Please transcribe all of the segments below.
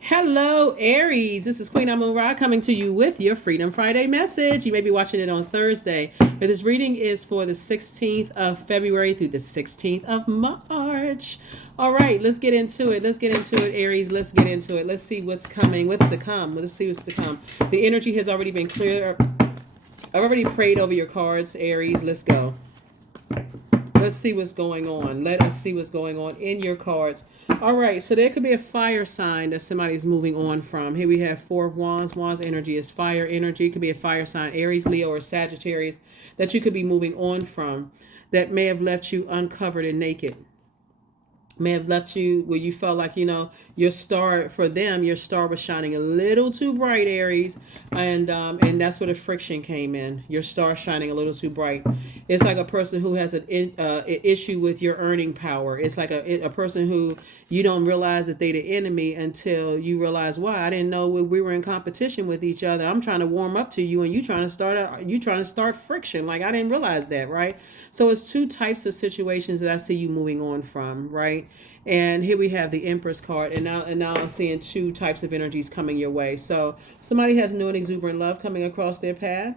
Hello, Aries. This is Queen Amun Ra coming to you with your Freedom Friday message. You may be watching it on Thursday, but this reading is for the 16th of February through the 16th of March. All right, let's get into it. Aries. Let's get into it. Let's see what's coming, what's to come. Let's see what's to come. The energy has already been clear. I've already prayed over your cards, Aries. Let's go. Let's see what's going on. Let us see what's going on in your cards. All right, so there could be a fire sign that somebody's moving on from. Here we have Four of Wands. Wands energy is fire energy. It could be a fire sign, Aries, Leo, or Sagittarius, that you could be moving on from, that may have left you uncovered and naked. May have left you where you felt like, your star, for them, your star was shining a little too bright, Aries. And that's where the friction came in. Your star shining a little too bright. It's like a person who has an issue with your earning power. It's like a person who you don't realize that they're the enemy until you realize, wow, I didn't know we were in competition with each other. I'm trying to warm up to you and you trying to start friction. Like, I didn't realize that, right? So it's two types of situations that I see you moving on from, right? And here we have the Empress card, and now I'm seeing two types of energies coming your way. So somebody has new and exuberant love coming across their path.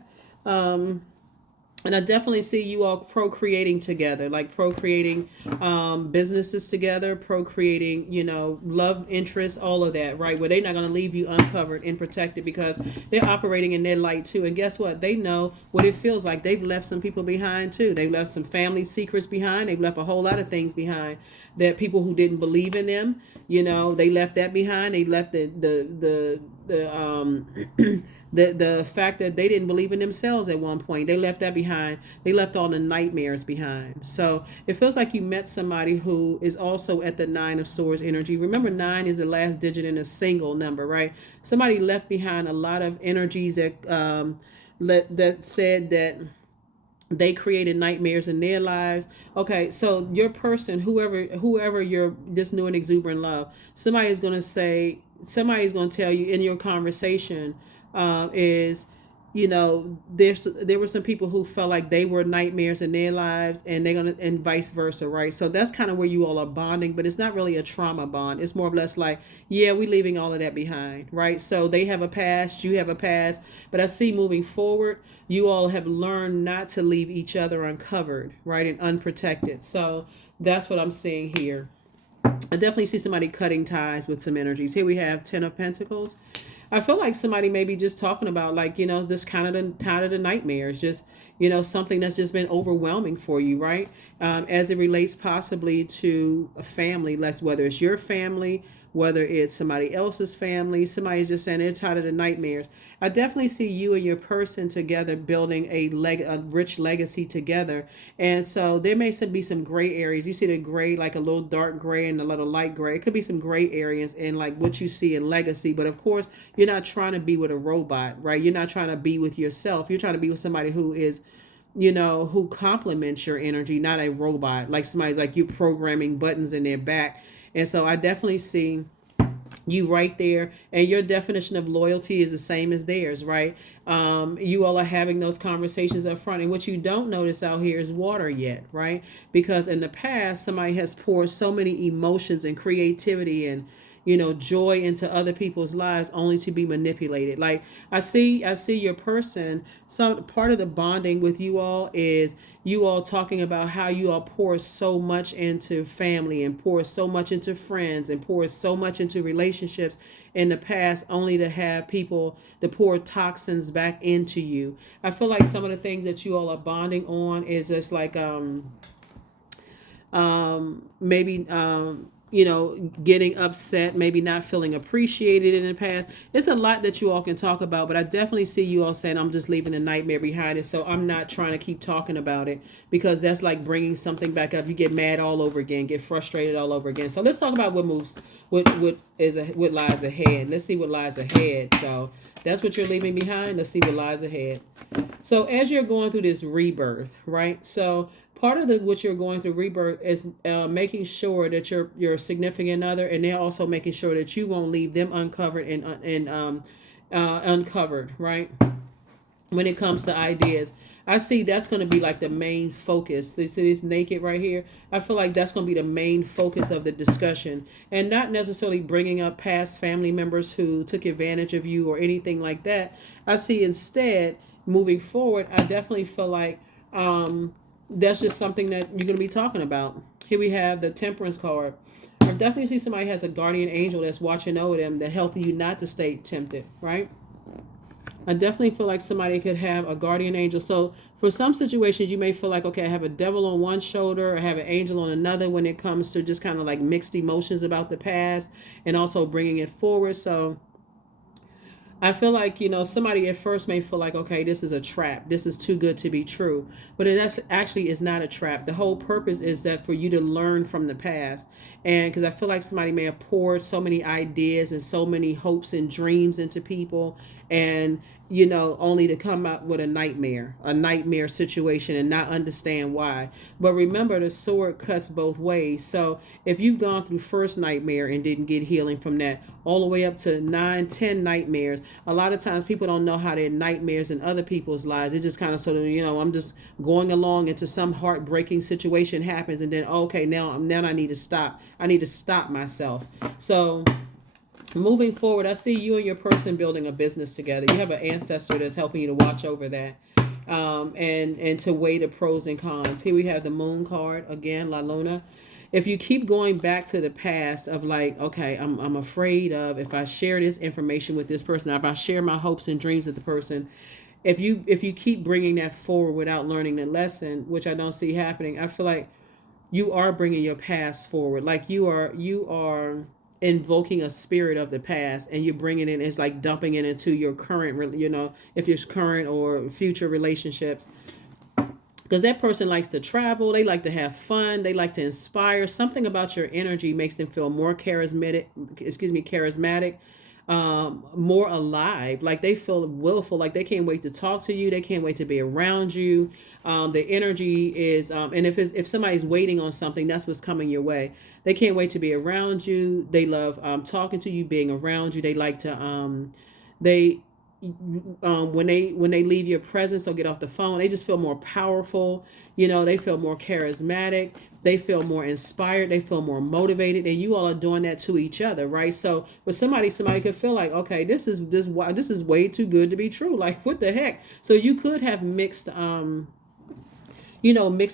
And I definitely see you all procreating together, like procreating businesses together, procreating, love interests, all of that, right? Where they're not going to leave you uncovered and protected because they're operating in their light too. And guess what? They know what it feels like. They've left some people behind too. They've left some family secrets behind. They've left a whole lot of things behind that people who didn't believe in them, they left that behind. They left the fact that they didn't believe in themselves at one point. They left that behind. They left all the nightmares behind. So it feels like you met somebody who is also at the Nine of Swords energy. Remember, 9 is the last digit in a single number, right? Somebody left behind a lot of energies that that said that they created nightmares in their lives. Okay, so your person, whoever you're this new and exuberant love, somebody's going to tell you in your conversation, is, there were some people who felt like they were nightmares in their lives, and and vice versa, right? So that's kind of where you all are bonding, but it's not really a trauma bond. It's more or less like, yeah, we're leaving all of that behind, right? So they have a past, you have a past, but I see moving forward, you all have learned not to leave each other uncovered, right, and unprotected. So that's what I'm seeing here. I definitely see somebody cutting ties with some energies. Here we have Ten of Pentacles. I feel like somebody may be just talking about, like, this kind of tired of the nightmares, just, something that's just been overwhelming for you, right? As it relates possibly to a family, whether it's your family, whether it's somebody else's family, somebody's just saying they're tired of the nightmares. I definitely see you and your person together building a rich legacy together. And so there may be some gray areas. You see the gray, like a little dark gray and a little light gray. It could be some gray areas in like what you see in legacy. But of course, you're not trying to be with a robot, right? You're not trying to be with yourself. You're trying to be with somebody who is, who complements your energy, not a robot, like somebody's like you programming buttons in their back. And so I definitely see you right there, and your definition of loyalty is the same as theirs, right? You all are having those conversations up front, and what you don't notice out here is water yet, right? Because in the past, somebody has poured so many emotions and creativity and joy into other people's lives only to be manipulated. Like, I see your person. Some part of the bonding with you all is you all talking about how you all pour so much into family and pour so much into friends and pour so much into relationships in the past, only to have people to pour toxins back into you. I feel like some of the things that you all are bonding on is just like maybe getting upset, maybe not feeling appreciated in the past. It's a lot that you all can talk about, but I definitely see you all saying, I'm just leaving the nightmare behind it, so I'm not trying to keep talking about it, because that's like bringing something back up. You get mad all over again, get frustrated all over again. So let's talk about what lies ahead. Let's see what lies ahead. So that's what you're leaving behind. Let's see what lies ahead. So as you're going through this rebirth, right? So part of what you're going through rebirth is making sure that your significant other, and they're also making sure that you won't leave them uncovered and uncovered, right? When it comes to ideas, I see that's going to be like the main focus. They see this naked right here. I feel like that's going to be the main focus of the discussion, and not necessarily bringing up past family members who took advantage of you or anything like that. I see instead moving forward. I definitely feel like that's just something that you're going to be talking about. Here we have the Temperance card. I definitely see somebody has a guardian angel that's watching over them, that helping you not to stay tempted, right? I definitely feel like somebody could have a guardian angel. So for some situations, you may feel like, okay, I have a devil on one shoulder, I have an angel on another when it comes to just kind of like mixed emotions about the past and also bringing it forward. So I feel like, somebody at first may feel like, okay, this is a trap. This is too good to be true. But it actually is not a trap. The whole purpose is that for you to learn from the past. And because I feel like somebody may have poured so many ideas and so many hopes and dreams into people, and only to come out with a nightmare situation and not understand why. But remember, the sword cuts both ways. So if you've gone through first nightmare and didn't get healing from that, all the way up to 9, 10 nightmares, a lot of times people don't know how their nightmares in other people's lives. It's just kind of sort of, I'm just going along into some heartbreaking situation happens, and then, okay, now I need to stop. I need to stop myself. So moving forward, I see you and your person building a business together. You have an ancestor that's helping you to watch over that, and to weigh the pros and cons. Here we have the Moon card again, La Luna. If you keep going back to the past of like, okay, I'm afraid of, if I share this information with this person, if I share my hopes and dreams with the person, if you keep bringing that forward without learning the lesson, which I don't see happening, I feel like you are bringing your past forward. Like you are invoking a spirit of the past, and you're bringing it, it's like dumping it into your current, if it's current or future relationships, because that person likes to travel, they like to have fun, they like to inspire. Something about your energy makes them feel more charismatic, more alive, like they feel willful, like they can't wait to talk to you, they can't wait to be around you. The energy is, and if somebody's waiting on something, that's what's coming your way. They can't wait to be around you. They love talking to you, being around you. They like to they when they leave your presence or get off the phone, they just feel more powerful. They feel more charismatic, they feel more inspired, they feel more motivated, and you all are doing that to each other, right? So for somebody could feel like, okay, this is way too good to be true, like what the heck. So you could have mixed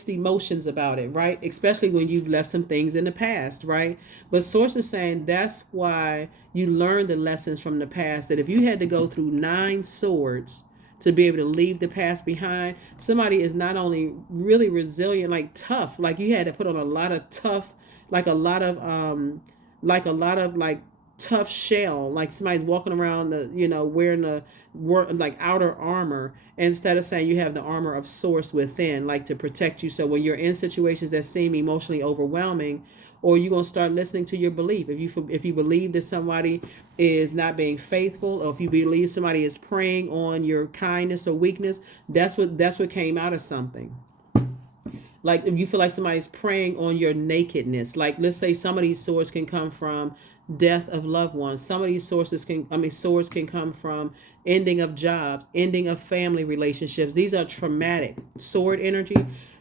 emotions about it, right? Especially when you've left some things in the past, right? But Source is saying that's why you learn the lessons from the past, that if you had to go through 9 swords to be able to leave the past behind, somebody is not only really resilient, like tough, like you had to put on a lot of tough, like a lot of like tough shell, like somebody's walking around wearing the like outer armor, instead of saying you have the armor of source within, like to protect you. So when you're in situations that seem emotionally overwhelming, or you're going to start listening to your belief, if you believe that somebody is not being faithful, or if you believe somebody is preying on your kindness or weakness, that's what came out of something. Like if you feel like somebody's preying on your nakedness, like let's say some of these swords can come from death of loved ones. Some of these swords can come from ending of jobs, ending of family relationships. These are traumatic. Sword energy.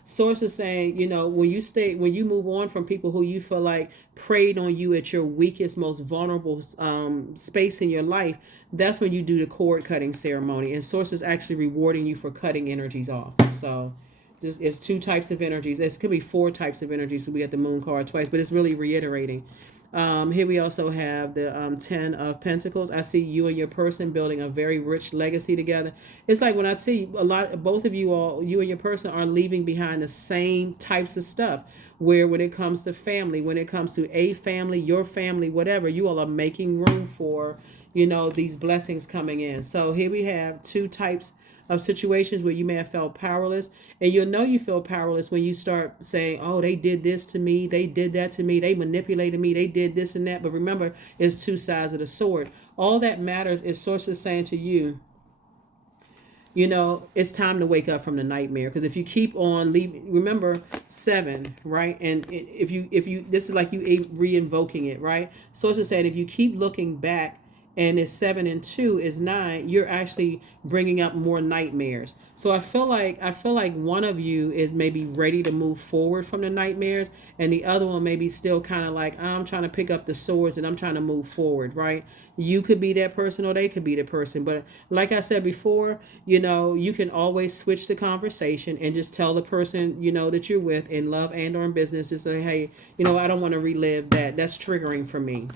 Source is saying, when you move on from people who you feel like preyed on you at your weakest, most vulnerable space in your life, that's when you do the cord cutting ceremony. And Source is actually rewarding you for cutting energies off. So it's 2 types of energies. It could be 4 types of energies. So we got the Moon card twice, but it's really reiterating. Here we also have the 10 of Pentacles. I see you and your person building a very rich legacy together. It's like when I see both of you and your person are leaving behind the same types of stuff, where when it comes to family, when it comes to a family, your family, whatever, you all are making room for, these blessings coming in. So here we have 2 types of situations where you may have felt powerless, and you'll know you feel powerless when you start saying, oh, they did this to me, they did that to me, they manipulated me, they did this and that. But remember, it's 2 sides of the sword. All that matters is Source is saying to you, it's time to wake up from the nightmare. Because if you keep on leaving, remember 7, right? And if you this is like you re-invoking it, right? Source is saying if you keep looking back and it's 7 and 2 is 9, you're actually bringing up more nightmares. So I feel like one of you is maybe ready to move forward from the nightmares, and the other one maybe still kind of like, I'm trying to pick up the swords and I'm trying to move forward, right? You could be that person or they could be the person. But like I said before, you can always switch the conversation and just tell the person, that you're with in love and or in business, just say, hey, I don't want to relive that. That's triggering for me.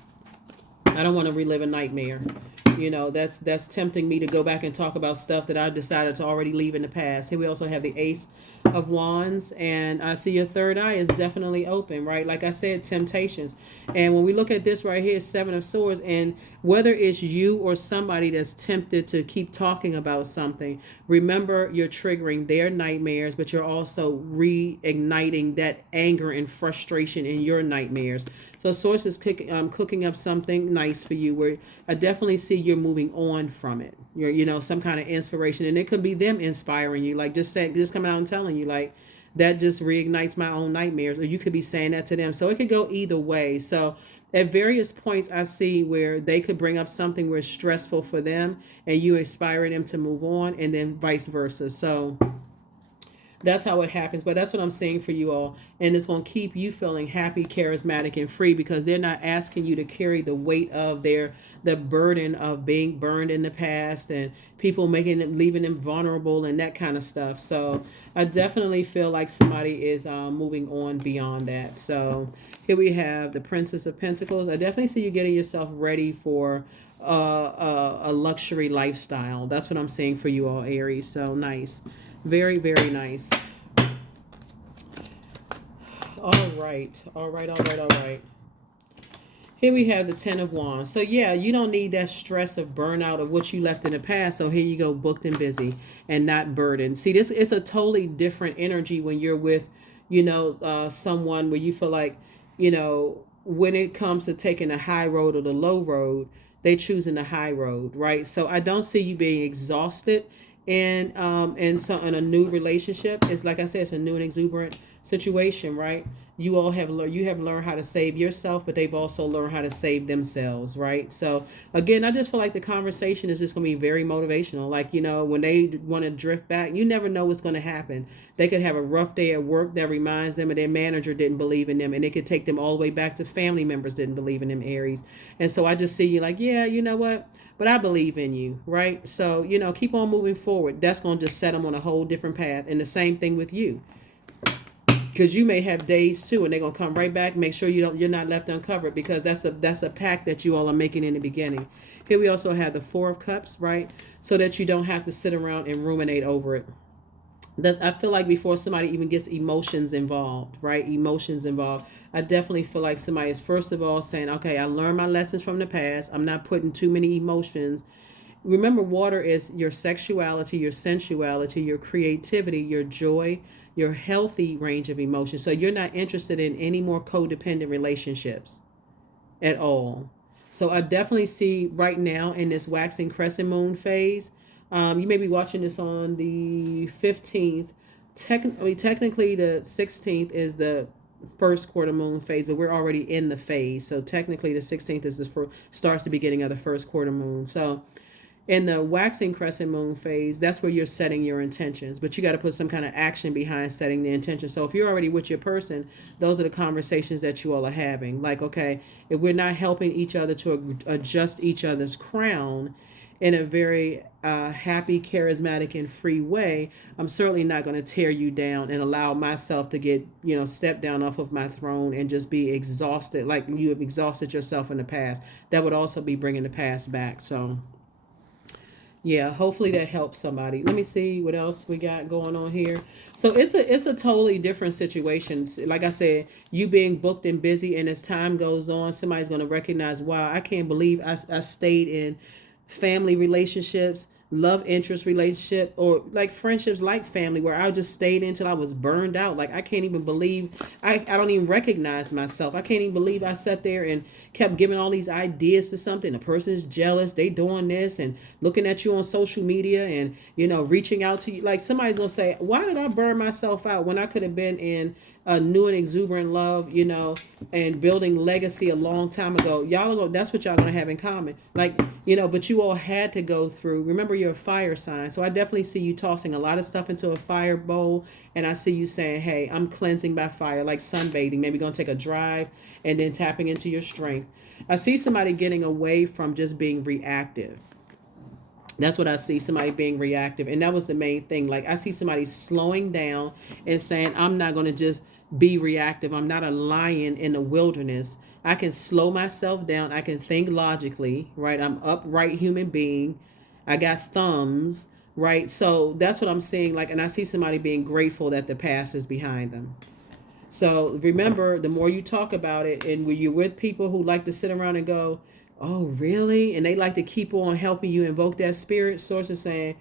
I don't want to relive a nightmare. That's tempting me to go back and talk about stuff that I decided to already leave in the past. Here we also have the Ace of Wands, and I see your third eye is definitely open, right? Like I said, temptations. And when we look at this right here, Seven of Swords, and whether it's you or somebody that's tempted to keep talking about something, remember you're triggering their nightmares, but you're also reigniting that anger and frustration in your nightmares. So Source is cooking up something nice for you, where I definitely see you're moving on from it. You're, some kind of inspiration, and it could be them inspiring you, like just coming out and telling you, like, that just reignites my own nightmares, or you could be saying that to them. So it could go either way. So at various points, I see where they could bring up something where it's stressful for them, and you inspire them to move on, and then vice versa. So that's how it happens. But that's what I'm saying for you all. And it's going to keep you feeling happy, charismatic, and free, because they're not asking you to carry the weight of the burden of being burned in the past, and people leaving them vulnerable and that kind of stuff. So I definitely feel like somebody is moving on beyond that. So here we have the Princess of Pentacles. I definitely see you getting yourself ready for a luxury lifestyle. That's what I'm saying for you all, Aries. So nice. Very, very nice. All right. All right. All right. All right. Here we have the Ten of Wands. So yeah, you don't need that stress of burnout of what you left in the past. So here you go, booked and busy and not burdened. See, this is a totally different energy when you're with, someone where you feel like, when it comes to taking the high road or the low road, they choosing the high road, right? So I don't see you being exhausted in a new relationship. It's like I said, it's a new and exuberant situation, right? You have learned how to save yourself, but they've also learned how to save themselves, right? So again, I just feel like the conversation is just going to be very motivational. Like, when they want to drift back, you never know what's going to happen. They could have a rough day at work that reminds them of their manager didn't believe in them, and it could take them all the way back to family members didn't believe in them, Aries. And so I just see you like, yeah, you know what? But I believe in you, right? So, keep on moving forward. That's going to just set them on a whole different path. And the same thing with you, because you may have days too, and they're gonna come right back. Make sure you're not left uncovered, because that's a pact that you all are making in the beginning. Here we also have the Four of Cups, right? So that you don't have to sit around and ruminate over it. I feel like before somebody even gets emotions involved, right? Emotions involved. I definitely feel like somebody is first of all saying, okay, I learned my lessons from the past. I'm not putting too many emotions. Remember, water is your sexuality, your sensuality, your creativity, your joy, your healthy range of emotions. So you're not interested in any more codependent relationships at all. So I definitely see right now in this waxing crescent moon phase, you may be watching this on the 15th. Technically, the 16th is the first quarter moon phase, but we're already in the phase. So technically, the 16th is starts the beginning of the first quarter moon. So in the waxing crescent moon phase, that's where you're setting your intentions, but you got to put some kind of action behind setting the intention. So if you're already with your person, those are the conversations that you all are having. Like, okay, if we're not helping each other to adjust each other's crown in a very happy, charismatic, and free way, I'm certainly not going to tear you down and allow myself to get, step down off of my throne and just be exhausted like you have exhausted yourself in the past. That would also be bringing the past back. So yeah, hopefully that helps somebody. Let me see what else we got going on here. So it's a totally different situation. Like I said, you being booked and busy, and as time goes on, somebody's going to recognize, wow, I can't believe I stayed in family relationships, love interest relationship, or like friendships like family, where I just stayed until I was burned out. Like, I can't even believe, I don't even recognize myself. I can't even believe I sat there and kept giving all these ideas to something. The person is jealous. They doing this and looking at you on social media and, reaching out to you. Like somebody's going to say, why did I burn myself out when I could have been in a new and exuberant love, and building legacy a long time ago? That's what y'all going to have in common. Like, but you all had to go through. Remember, you're a fire sign. So I definitely see you tossing a lot of stuff into a fire bowl. And I see you saying, hey, I'm cleansing by fire, like sunbathing. Maybe going to take a drive and then tapping into your strength. I see somebody getting away from just being reactive. That's what I see, somebody being reactive. And that was the main thing. Like I see somebody slowing down and saying, I'm not going to just be reactive. I'm not a lion in the wilderness. I can slow myself down. I can think logically, right? I'm upright human being. I got thumbs, right? So that's what I'm seeing. Like, and I see somebody being grateful that the past is behind them. So remember, the more you talk about it, and when you're with people who like to sit around and go, oh, really? And they like to keep on helping you invoke that spirit, source is saying,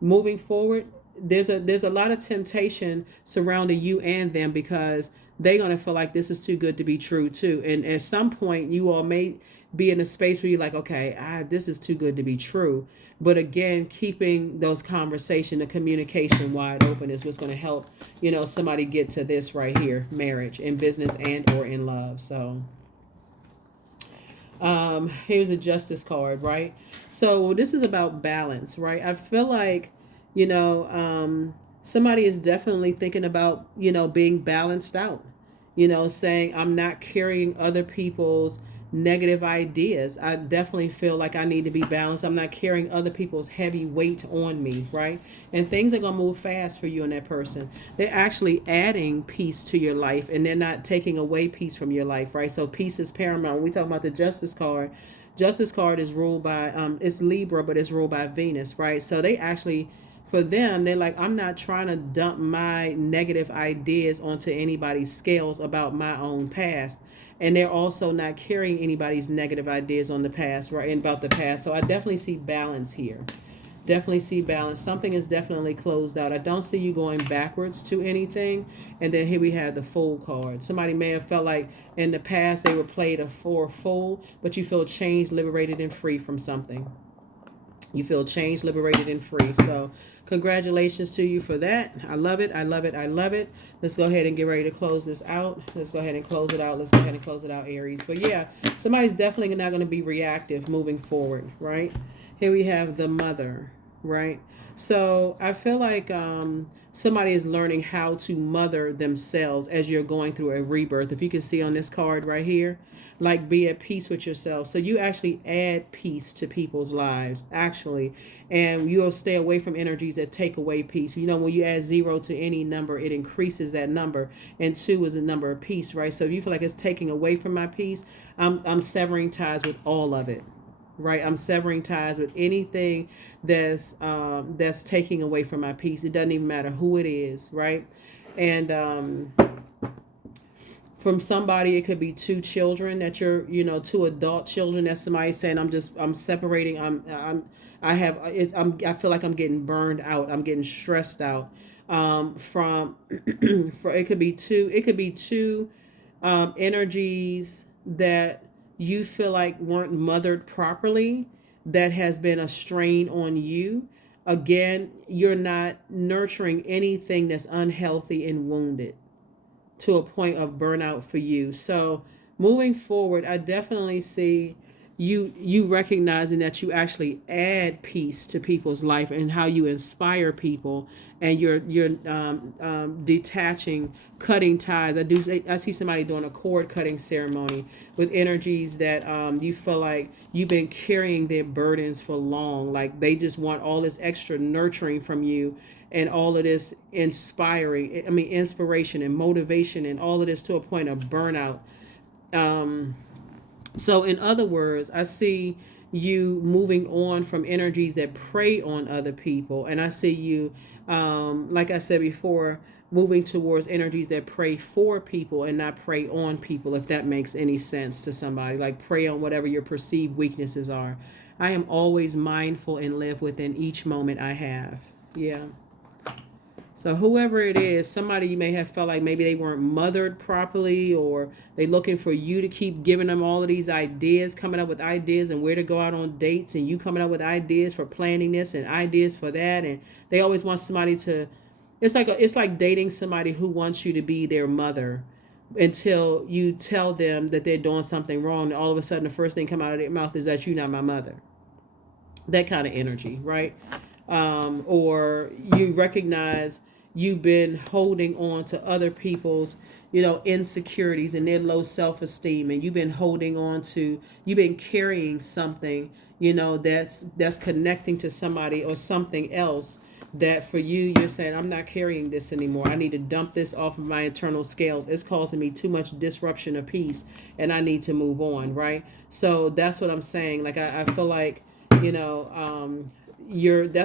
moving forward, there's a lot of temptation surrounding you and them because they're going to feel like this is too good to be true too. And at some point, you all may be in a space where you're like, okay, this is too good to be true. But again, keeping those conversation, the communication wide open is what's going to help, somebody get to this right here, marriage in business and or in love. So here's a justice card, right? So this is about balance, right? I feel like, somebody is definitely thinking about, being balanced out, saying I'm not carrying other people's negative ideas. I definitely feel like I need to be balanced. I'm not carrying other people's heavy weight on me, right? And things are going to move fast for you and that person. They're actually adding peace to your life and they're not taking away peace from your life, right? So peace is paramount. When we talk about the justice card is ruled by, it's Libra, but it's ruled by Venus, right? So they actually, for them, they're like, I'm not trying to dump my negative ideas onto anybody's scales about my own past. And they're also not carrying anybody's negative ideas on the past, right? And about the past. So I definitely see balance here. Definitely see balance. Something is definitely closed out. I don't see you going backwards to anything. And then here we have the Fool card. Somebody may have felt like in the past they were played for a fool, but you feel changed, liberated, and free from something. You feel changed, liberated, and free. So congratulations to you for that. I love it. I love it. I love it. Let's go ahead and get ready to close this out. Let's go ahead and close it out. Let's go ahead and close it out, Aries. But yeah, somebody's definitely not going to be reactive moving forward, right? Here we have the Mother, right? So I feel like somebody is learning how to mother themselves as you're going through a rebirth. If you can see on this card right here, like be at peace with yourself. So you actually add peace to people's lives, actually. And you'll stay away from energies that take away peace. When you add 0 to any number, it increases that number. And 2 is a number of peace, right? So if you feel like it's taking away from my peace, I'm severing ties with all of it. Right, I'm severing ties with anything that's taking away from my peace. It doesn't even matter who it is, right? And from somebody, it could be 2 children that you're, 2 adult children. That's somebody saying, I'm separating. I feel like I'm getting burned out. I'm getting stressed out. It could be two energies that you feel like weren't mothered properly, that has been a strain on you. Again, you're not nurturing anything that's unhealthy and wounded to a point of burnout for you. So moving forward, I definitely see you recognizing that you actually add peace to people's life and how you inspire people, and you're detaching, cutting ties. I see somebody doing a cord cutting ceremony with energies that you feel like you've been carrying their burdens for long. Like they just want all this extra nurturing from you and all of this inspiration and motivation and all of this to a point of burnout. So in other words, I see you moving on from energies that prey on other people. And I see you, like I said before, moving towards energies that pray for people and not prey on people, if that makes any sense to somebody. Like prey on whatever your perceived weaknesses are. I am always mindful and live within each moment I have. Yeah. So whoever it is, somebody you may have felt like maybe they weren't mothered properly, or they looking for you to keep giving them all of these ideas, coming up with ideas and where to go out on dates, and you coming up with ideas for planning this and ideas for that, and they always want somebody to. It's like dating somebody who wants you to be their mother until you tell them that they're doing something wrong, and all of a sudden the first thing come out of their mouth is that you're not my mother. That kind of energy, right? Or you recognize you've been holding on to other people's, insecurities and their low self-esteem, and you've been holding on to, you've been carrying something, that's connecting to somebody or something else, that for you, you're saying, I'm not carrying this anymore. I need to dump this off of my internal scales. It's causing me too much disruption of peace, and I need to move on, right? So that's what I'm saying. Like, I feel like, that's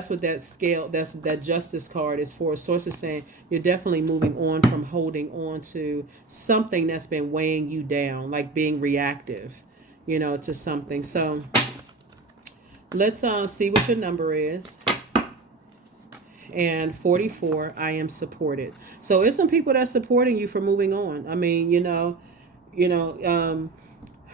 what that scale, that justice card is for. Source is saying you're definitely moving on from holding on to something that's been weighing you down, like being reactive, to something. So let's see what your number is. And 44, I am supported. So it's some people that's supporting you for moving on. I mean,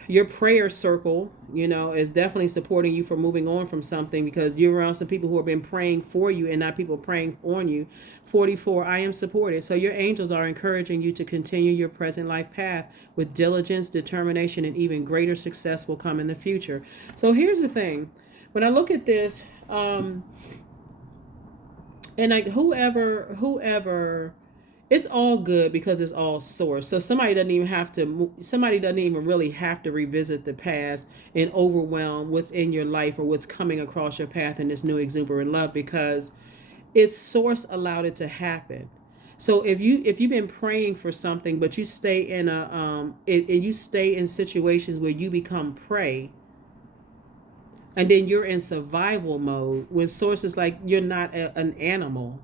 your prayer circle, is definitely supporting you for moving on from something, because you're around some people who have been praying for you and not people praying on you. 44, I am supported. So your angels are encouraging you to continue your present life path with diligence, determination, and even greater success will come in the future. So here's the thing. When I look at this, and like whoever, it's all good because it's all source. So somebody doesn't even really have to revisit the past and overwhelm what's in your life or what's coming across your path in this new exuberant love, because it's source allowed it to happen. So if you've been praying for something, but you stay in you stay in situations where you become prey, and then you're in survival mode, when source is like, you're not an animal.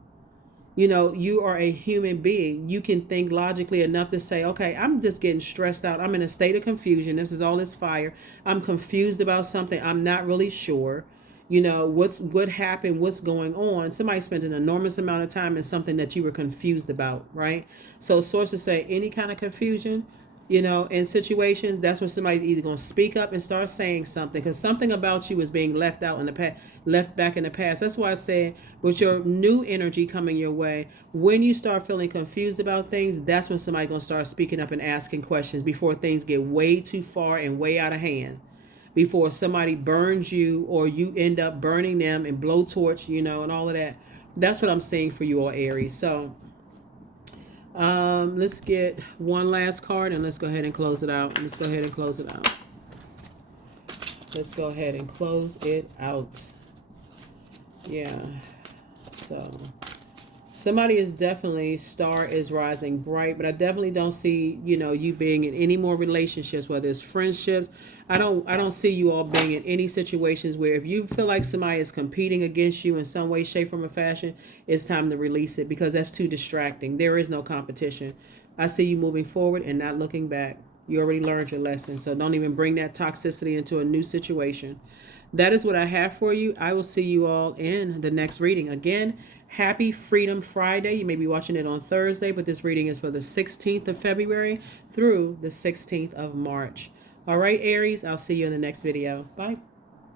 You are a human being. You can think logically enough to say, okay, I'm just getting stressed out. I'm in a state of confusion. This is all this fire. I'm confused about something. I'm not really sure. What happened, what's going on. Somebody spent an enormous amount of time in something that you were confused about, right? So sources say any kind of confusion, in situations, that's when somebody's either going to speak up and start saying something, because something about you is being left out in the past, left back in the past. That's why I said, with your new energy coming your way, when you start feeling confused about things, that's when somebody's going to start speaking up and asking questions before things get way too far and way out of hand, before somebody burns you or you end up burning them and blowtorch, and all of that. That's what I'm saying for you all, Aries. So let's get one last card and let's go ahead and close it out. Let's go ahead and close it out. Let's go ahead and close it out. Yeah. So somebody is definitely, star is rising bright, but I definitely don't see, you being in any more relationships, whether it's friendships. I don't see you all being in any situations where, if you feel like somebody is competing against you in some way, shape, form, or fashion, it's time to release it, because that's too distracting. There is no competition. I see you moving forward and not looking back. You already learned your lesson, so don't even bring that toxicity into a new situation. That is what I have for you. I will see you all in the next reading. Again, happy Freedom Friday. You may be watching it on Thursday, but this reading is for the 16th of February through the 16th of March. All right, Aries, I'll see you in the next video. Bye.